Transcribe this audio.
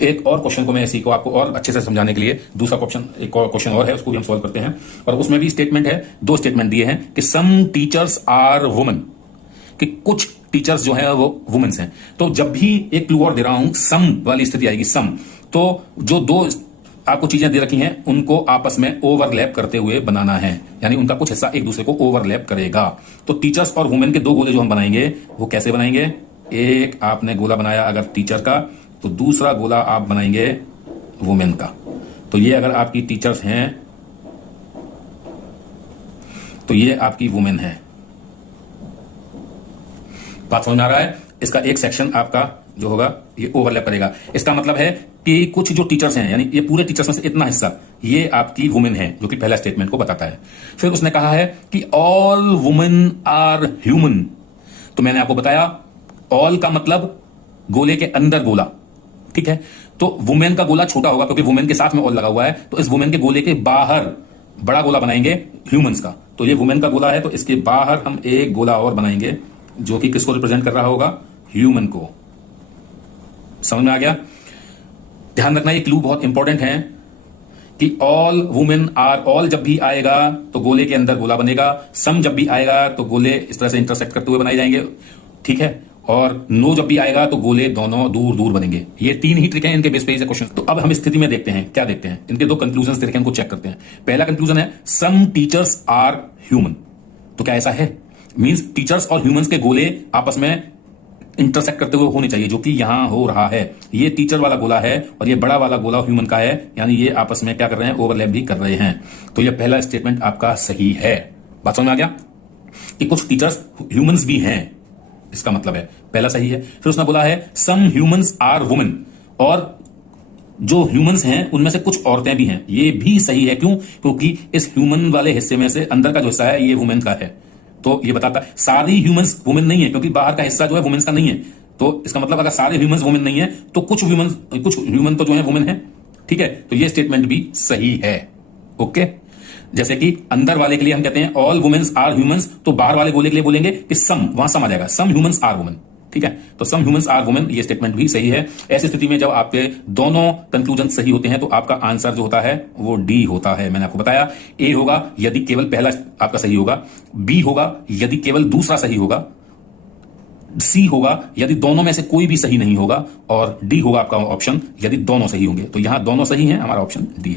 एक और क्वेश्चन को मैं इसी को आपको और अच्छे से समझाने के लिए दूसरा क्वेश्चन, एक और क्वेश्चन और है, उसको भी हम सॉल्व करते हैं। और उसमें भी स्टेटमेंट है, दो स्टेटमेंट दिए हैं कि सम टीचर्स आर वुमेन, कि कुछ टीचर्स जो है वो वुमेन्स हैं। तो जब भी एक क्लू और दे रहा हूं, सम वाली स्थिति आएगी, सम, तो जो दो आपको चीजें दे रखी हैं उनको आपस में ओवरलैप करते हुए बनाना है, यानी उनका कुछ हिस्सा एक दूसरे को ओवरलैप करेगा। तो टीचर्स और वुमेन के दो गोले जो हम बनाएंगे वो कैसे बनाएंगे? एक आपने गोला बनाया अगर टीचर का, तो दूसरा गोला आप बनाएंगे वुमेन का। तो ये अगर आपकी टीचर्स हैं तो ये आपकी वुमेन है। बात समझ में आ रहा है? इसका एक सेक्शन आपका जो होगा ये ओवरलैप करेगा। इसका मतलब है कि कुछ जो टीचर्स हैं, यानी ये पूरे टीचर्स में से इतना हिस्सा ये आपकी वुमेन है, जो कि पहला स्टेटमेंट को बताता है। फिर उसने कहा है कि ऑल वुमेन आर ह्यूमन। तो मैंने आपको बताया ऑल का मतलब गोले के अंदर गोला, ठीक है। तो वुमेन का गोला छोटा होगा क्योंकि वुमेन के साथ में ऑल लगा हुआ है, तो इस वुमेन के गोले के बाहर बड़ा गोला बनाएंगे ह्यूमंस का। तो ये वुमेन का गोला है, तो इसके बाहर हम एक गोला और बनाएंगे जो कि किसको रिप्रेजेंट कर रहा होगा? ह्यूमन को। समझ में आ गया? ध्यान रखना ये क्लू बहुत इंपॉर्टेंट है कि ऑल वुमेन आर, ऑल जब भी आएगा तो गोले के अंदर गोला बनेगा, सम जब भी आएगा तो गोले इस तरह से इंटरसेक्ट करते हुए बनाए जाएंगे, ठीक है। और नो जब भी आएगा तो गोले दोनों दूर दूर बनेंगे। ये तीन ही ट्रिक हैं, इनके बेस पे क्वेश्चन। तो अब हम इस स्थिति में देखते हैं, क्या देखते हैं, इनके दो कंक्लूजन देखते हैं, इनको चेक करते हैं। पहला कंक्लूजन है सम टीचर्स आर ह्यूमन। तो क्या ऐसा है? मींस टीचर्स और ह्यूमंस के गोले आपस में इंटरसेक्ट करते हुए होने चाहिए, जो कि यहां हो रहा है। ये टीचर वाला गोला है और ये बड़ा वाला गोला ह्यूमन का है, यानी ये आपस में क्या कर रहे हैं? ओवरलैप भी कर रहे हैं। तो ये पहला स्टेटमेंट आपका सही है। बात समझ में आ गया कि कुछ टीचर्स ह्यूमंस भी हैं, इसका मतलब है पहला सही है। फिर उसने बोला है सम ह्यूमंस आर वुमेन, और जो ह्यूमंस हैं उनमें से कुछ औरतें भी हैं, ये भी सही है। क्यों? क्योंकि इस ह्यूमन वाले हिस्से में से अंदर का जो हिस्सा है ये वुमेन का है। तो ये बताता है सारी ह्यूमंस वुमेन नहीं है, क्योंकि बाहर का हिस्सा जो है वुमेन्स का नहीं है। तो इसका मतलब अगर सारे ह्यूमंस वुमेन नहीं है तो कुछ ह्यूमन तो जो है वुमेन है, ठीक है। तो ये स्टेटमेंट भी सही है। ओके, जैसे कि अंदर वाले के लिए हम कहते हैं ऑल वुमेन्स आर ह्यूमंस, तो बाहर वाले गोले के लिए बोलेंगे कि सम, वहां सम आ जाएगा, सम ह्यूमंस आर वुमेन, ठीक है। तो सम ह्यूमंस आर वुमेन, ये स्टेटमेंट भी सही है। ऐसी स्थिति में जब आपके दोनों कंक्लूजन सही होते हैं तो आपका आंसर जो होता है वो डी होता है। मैंने आपको बताया ए होगा यदि केवल पहला आपका सही होगा, बी होगा यदि केवल दूसरा सही होगा, सी होगा यदि दोनों में से कोई भी सही नहीं होगा, और डी होगा आपका ऑप्शन यदि दोनों सही होंगे। तो यहां दोनों सही हैं, हमारा ऑप्शन डी है।